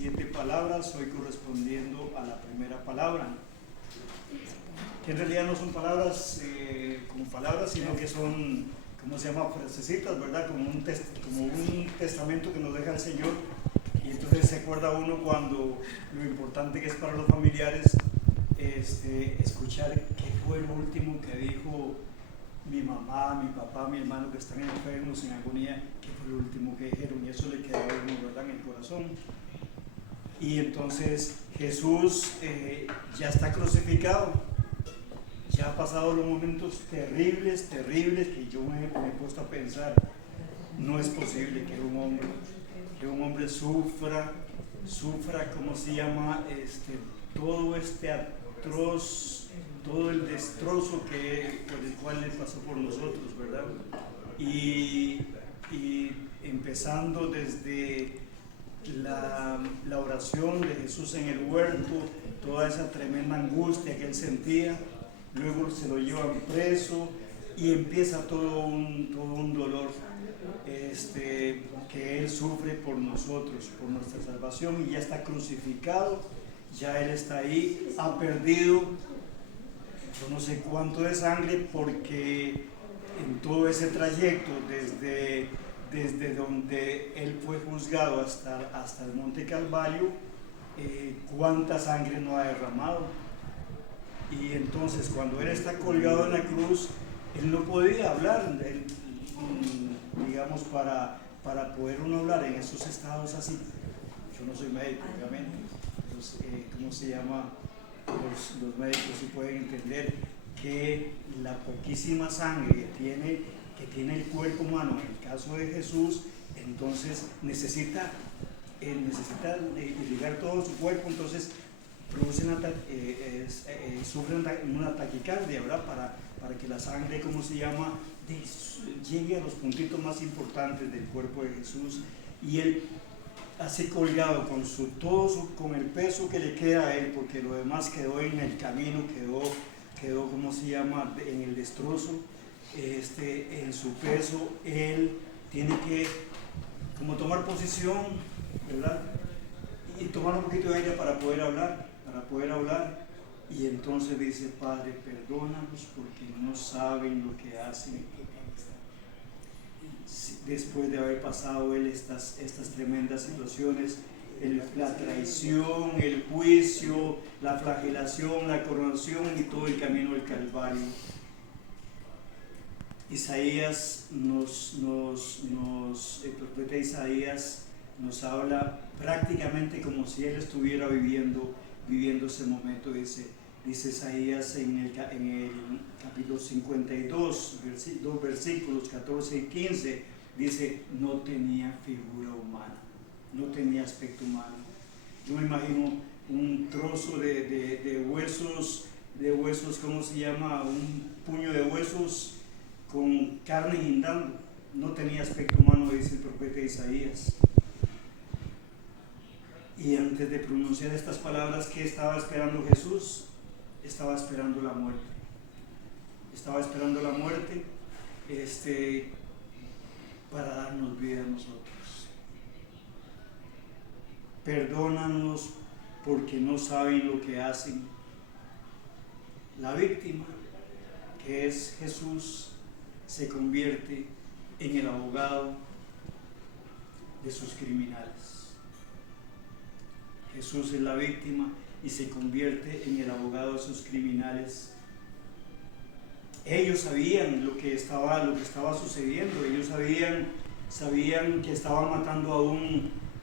7 palabras, hoy correspondiendo a la primera palabra, que en realidad no son palabras como palabras, sino que son, ¿cómo se llama? Frasecitas, ¿verdad? Como un testamento que nos deja el Señor. Y entonces se acuerda uno cuando lo importante que es para los familiares escuchar qué fue lo último que dijo mi mamá, mi papá, mi hermano que están enfermos, en agonía, qué fue lo último que dijeron, y eso le queda a uno, ¿verdad?, en el corazón. Y entonces Jesús ya está crucificado, ya ha pasado los momentos terribles que yo me he puesto a pensar. No es posible que un hombre sufra, ¿cómo se llama? Todo este atroz, todo el destrozo por el cual Él pasó por nosotros, ¿verdad? Y empezando desde la oración de Jesús en el huerto, toda esa tremenda angustia que Él sentía, luego se lo llevan preso y empieza todo un dolor que Él sufre por nosotros, por nuestra salvación, y ya está crucificado, ya Él está ahí, ha perdido yo no sé cuánto de sangre, porque en todo ese trayecto desde donde Él fue juzgado hasta el Monte Calvario, cuánta sangre no ha derramado. Y entonces cuando Él está colgado en la cruz, Él no podía hablar, digamos, para poder uno hablar en esos estados así. Yo no soy médico, obviamente. Entonces, ¿cómo se llama? Los médicos sí pueden entender que la poquísima sangre que tiene el cuerpo humano, en el caso de Jesús, entonces necesita irrigar todo su cuerpo, entonces sufren una taquicardia, ¿verdad? Para que la sangre, ¿cómo se llama?, llegue a los puntitos más importantes del cuerpo de Jesús, y Él así colgado con el peso que le queda a Él, porque lo demás quedó en el camino, quedó ¿cómo se llama?, en el destrozo. En su peso Él tiene que como tomar posición, ¿verdad?, y tomar un poquito de aire para poder hablar, y entonces dice: Padre, perdónanos porque no saben lo que hacen. Después de haber pasado Él estas tremendas situaciones, la traición, el juicio, la flagelación, la coronación y todo el camino del Calvario. Isaías el profeta Isaías nos habla prácticamente como si él estuviera viviendo ese momento. Dice Isaías en el capítulo 52, dos versículos 14 y 15, dice: no tenía figura humana, no tenía aspecto humano. Yo me imagino un trozo de huesos, ¿cómo se llama?, un puño de huesos con carne guindando. No tenía aspecto humano, dice el profeta Isaías. Y antes de pronunciar estas palabras, ¿qué estaba esperando Jesús? Estaba esperando la muerte. Estaba esperando la muerte para darnos vida a nosotros. Perdónanos porque no saben lo que hacen. La víctima, que es Jesús, se convierte en el abogado de sus criminales. Jesús es la víctima y se convierte en el abogado de sus criminales. Ellos sabían lo que estaba sucediendo. Ellos sabían que estaban matando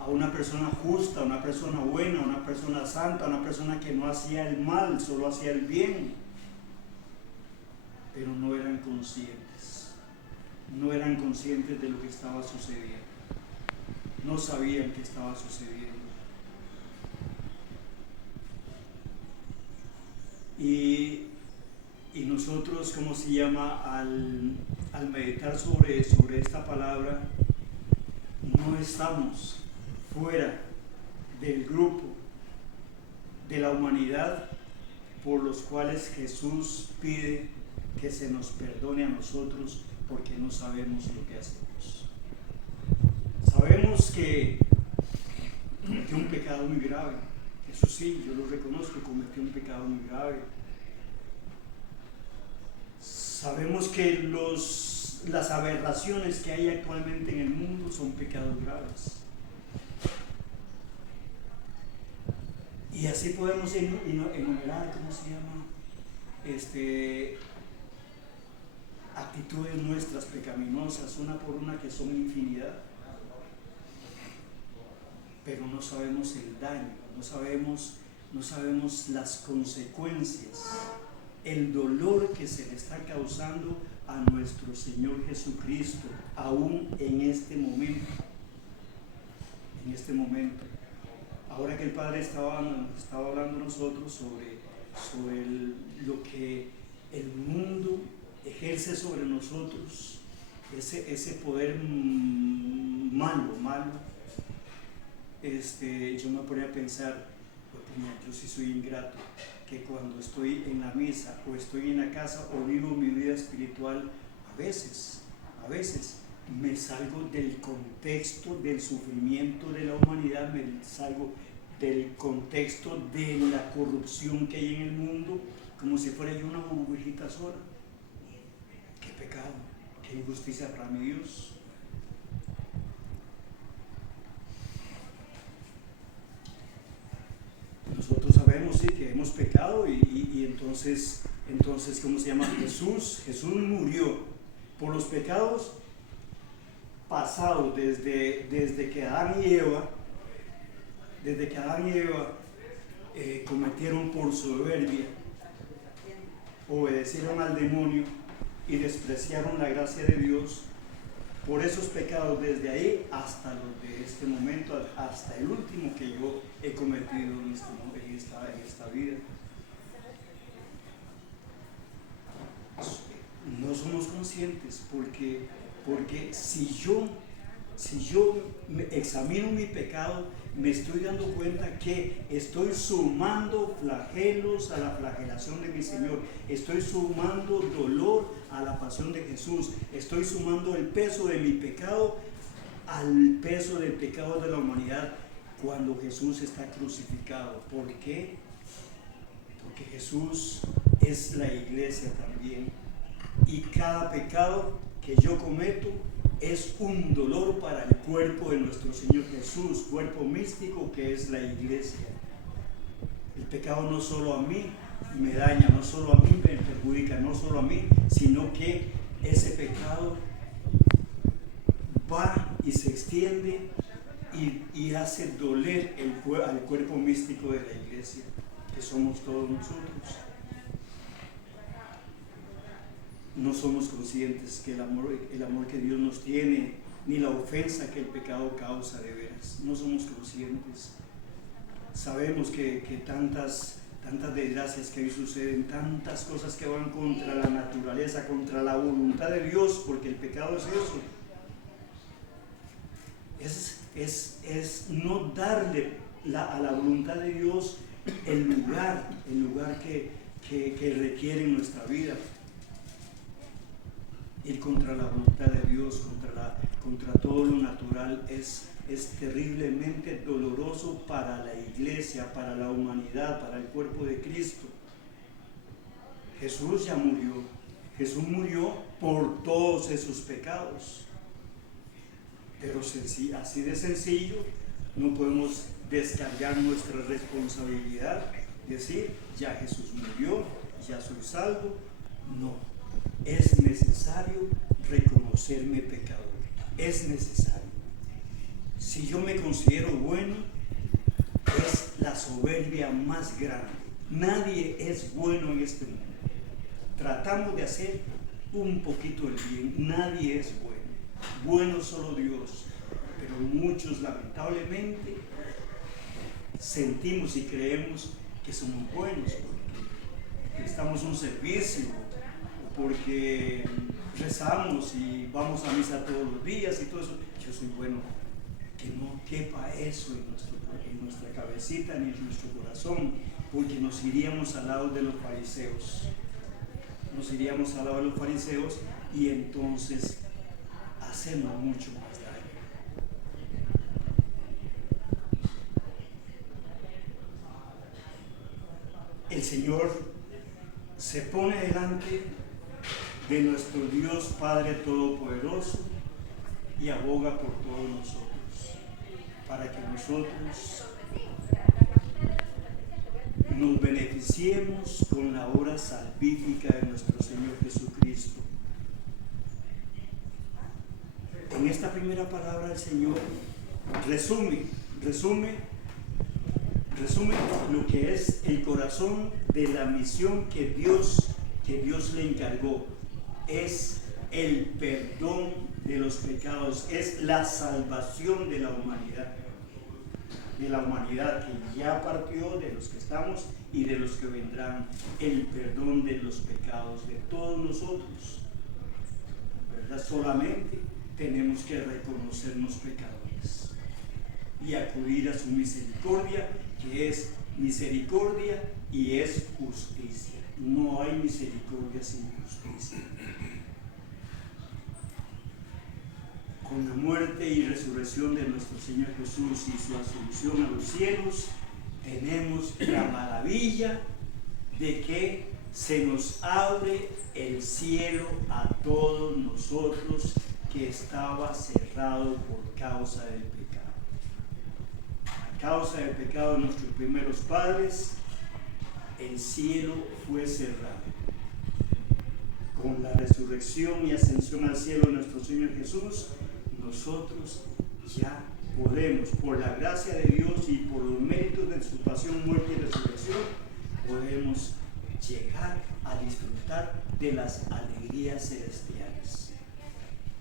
a una persona justa, una persona buena, una persona santa, una persona que no hacía el mal, solo hacía el bien. Pero no eran conscientes de lo que estaba sucediendo. No sabían qué estaba sucediendo. Y nosotros, ¿cómo se llama?, al meditar sobre esta palabra, no estamos fuera del grupo de la humanidad por los cuales Jesús pide que se nos perdone a nosotros porque no sabemos lo que hacemos. Sabemos que cometió un pecado muy grave. Eso sí, yo lo reconozco, cometió un pecado muy grave. Sabemos que las aberraciones que hay actualmente en el mundo son pecados graves. Y así podemos enumerar, ¿cómo se llama? Actitudes nuestras pecaminosas, una por una, que son infinidad. Pero no sabemos el daño, no sabemos las consecuencias, el dolor que se le está causando a nuestro Señor Jesucristo, aún en este momento. En este momento. Ahora que el Padre estaba hablando a nosotros sobre lo que el mundo ejerce sobre nosotros, ese poder malo, yo me ponía a pensar, pues, yo sí soy ingrato, que cuando estoy en la misa o estoy en la casa o vivo mi vida espiritual, a veces me salgo del contexto del sufrimiento de la humanidad, me salgo del contexto de la corrupción que hay en el mundo, como si fuera yo una burbujita sola. Qué pecado, qué injusticia para mi Dios. Nosotros sabemos, sí, que hemos pecado y entonces, ¿cómo se llama? Jesús murió por los pecados pasados desde que Adán y Eva cometieron por soberbia, obedecieron al demonio y despreciaron la gracia de Dios. Por esos pecados, desde ahí hasta los de este momento, hasta el último que yo he cometido en esta vida. No somos conscientes porque si yo examino mi pecado, me estoy dando cuenta que estoy sumando flagelos a la flagelación de mi Señor, estoy sumando dolor a la pasión de Jesús, estoy sumando el peso de mi pecado al peso del pecado de la humanidad cuando Jesús está crucificado. ¿Por qué? Porque Jesús es la iglesia también, y cada pecado que yo cometo es un dolor para el cuerpo de nuestro Señor Jesús, cuerpo místico que es la iglesia. El pecado no solo a mí me daña, no solo a mí me perjudica, no solo a mí, sino que ese pecado va y se extiende y hace doler al cuerpo místico de la iglesia, que somos todos nosotros. No somos conscientes que el amor que Dios nos tiene, ni la ofensa que el pecado causa de veras. No somos conscientes. Sabemos que tantas desgracias que hoy suceden, tantas cosas que van contra la naturaleza, contra la voluntad de Dios, porque el pecado es eso. Es no darle a la voluntad de Dios el lugar que requiere en nuestra vida. Ir contra la voluntad de Dios, contra todo lo natural, es terriblemente doloroso para la iglesia, para la humanidad, para el cuerpo de Cristo. Jesús ya murió. Jesús murió por todos esos pecados. Pero así de sencillo no podemos descargar nuestra responsabilidad, decir, ya Jesús murió, ya soy salvo. No. Es necesario reconocerme pecador. Es necesario. Si yo me considero bueno, es la soberbia más grande. Nadie es bueno en este mundo. Tratamos de hacer un poquito el bien. Nadie es bueno. Bueno solo Dios. Pero muchos, lamentablemente, sentimos y creemos que somos buenos porque prestamos un servicio, porque rezamos y vamos a misa todos los días y todo eso. Yo soy bueno. Que no quepa eso en nuestra cabecita ni en nuestro corazón, porque nos iríamos al lado de los fariseos. Y entonces hacemos mucho más daño. Señor se pone delante de nuestro Dios Padre Todopoderoso y aboga por todos nosotros, para que nosotros nos beneficiemos con la obra salvífica de nuestro Señor Jesucristo. En esta primera palabra el Señor resume lo que es el corazón de la misión que Dios le encargó. Es el perdón de los pecados, es la salvación de la humanidad que ya partió, de los que estamos y de los que vendrán, el perdón de los pecados de todos nosotros, ¿verdad? Solamente tenemos que reconocernos pecadores y acudir a su misericordia, que es misericordia y es justicia. No hay misericordia sin justicia. Con la muerte y resurrección de nuestro Señor Jesús y su asunción a los cielos, tenemos la maravilla de que se nos abre el cielo a todos nosotros, que estaba cerrado por causa del pecado. A causa del pecado de nuestros primeros padres, el cielo fue cerrado. Con la resurrección y ascensión al cielo de nuestro Señor Jesús, nosotros ya podemos, por la gracia de Dios y por los méritos de su pasión, muerte y resurrección, podemos llegar a disfrutar de las alegrías celestiales.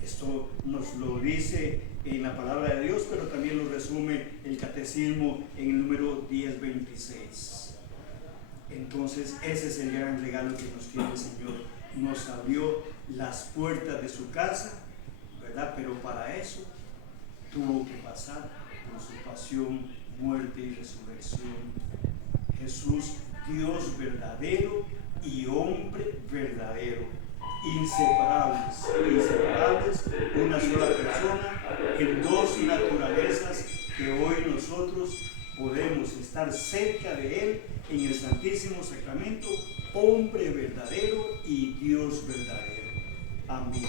Esto nos lo dice en la palabra de Dios, pero también lo resume el catecismo en el número 1026. Entonces ese es el gran regalo que nos tiene el Señor. Nos abrió las puertas de su casa, ¿verdad? Pero para eso tuvo que pasar por su pasión, muerte y resurrección. Jesús, Dios verdadero y hombre verdadero, inseparables, una sola persona, en dos naturalezas, que hoy nosotros podemos estar cerca de Él en el Santísimo Sacramento, hombre verdadero y Dios verdadero. Amén.